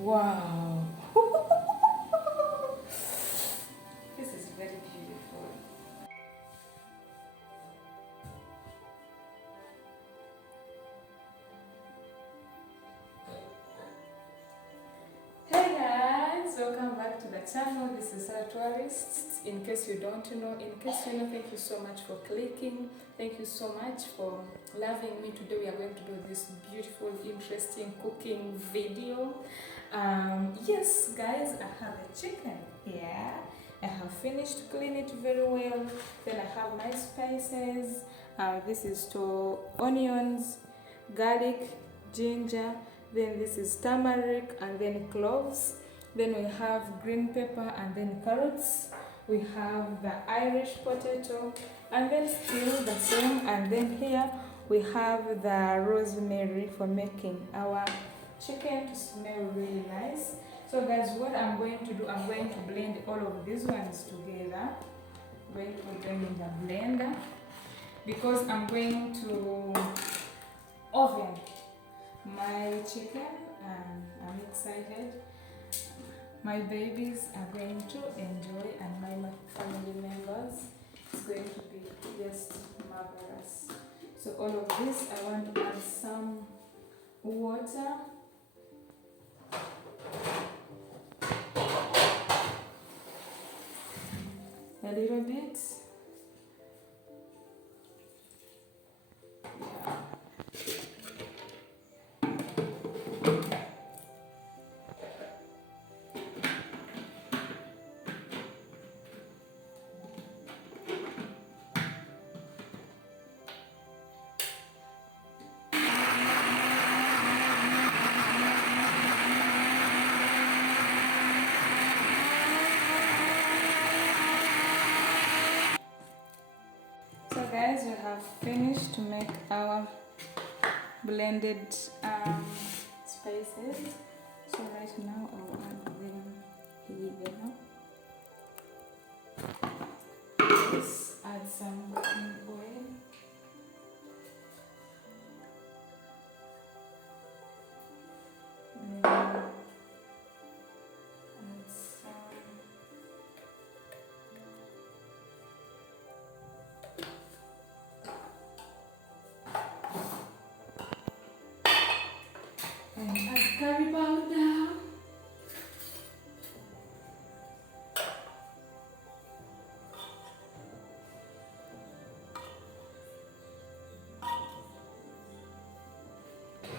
Wow. This is very beautiful. Hey guys, welcome back to the channel. This is Sarah Tourist. In case you don't know, thank you so much for clicking. Thank you so much for loving me. Today we are going to do this beautiful, interesting cooking video. Yes guys, I have a chicken here. I have finished cleaning it very well. Then I have my spices. This is to onions, garlic, ginger. Then this is turmeric and then cloves. Then we have green pepper and then carrots. We have the Irish potato and then still the same. And then here we have the rosemary for making our chicken to smell really nice. So guys, what I'm going to do, I'm going to blend all of these ones together. I'm going to put them in the blender because I'm going to oven my chicken and I'm excited. My babies are going to enjoy and my family members. It's going to be just marvelous. So all of this, I want to add some water. A little bit. So guys, we have finished to make our blended spices. So right now I'll add them here. Let's add some cooking oil. Then add some and add curry powder.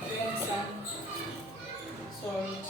Then some salt.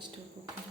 much to cooking.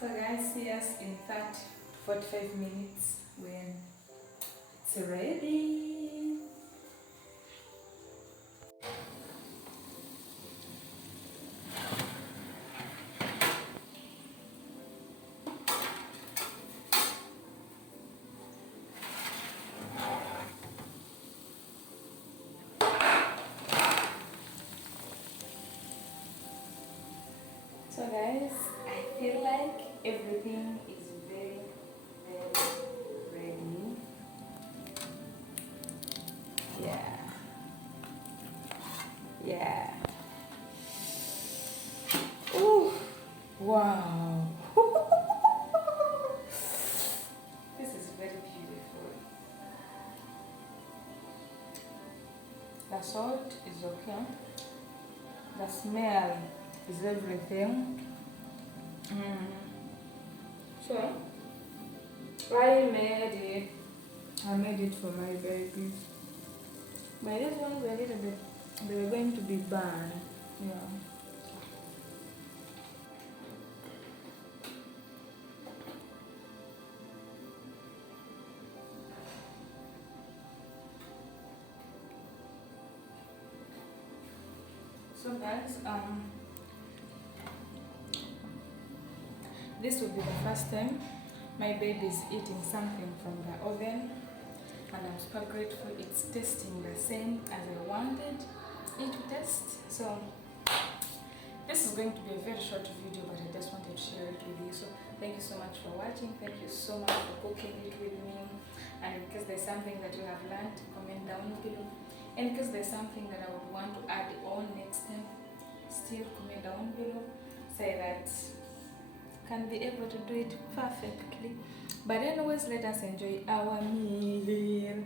So guys, see us in 45 minutes when it's ready. So guys, I feel like everything is very, very ready. Yeah. Yeah. Ooh. Wow. This is very beautiful. The salt is okay. The smell is everything. So I made it for my babies. But these ones were a little bit, they were going to be burned. Yeah. So guys, this will be the first time my baby is eating something from the oven, and I'm super grateful it's tasting the same as I wanted it to taste. So this is going to be a very short video, but I just wanted to share it with you. So thank you so much for watching. Thank you so much for cooking it with me. And in case there's something that you have learned, comment down below. And in case there's something that I would want to add on next time, still comment down below. Say that can be able to do it perfectly. But anyways, let us enjoy our meal.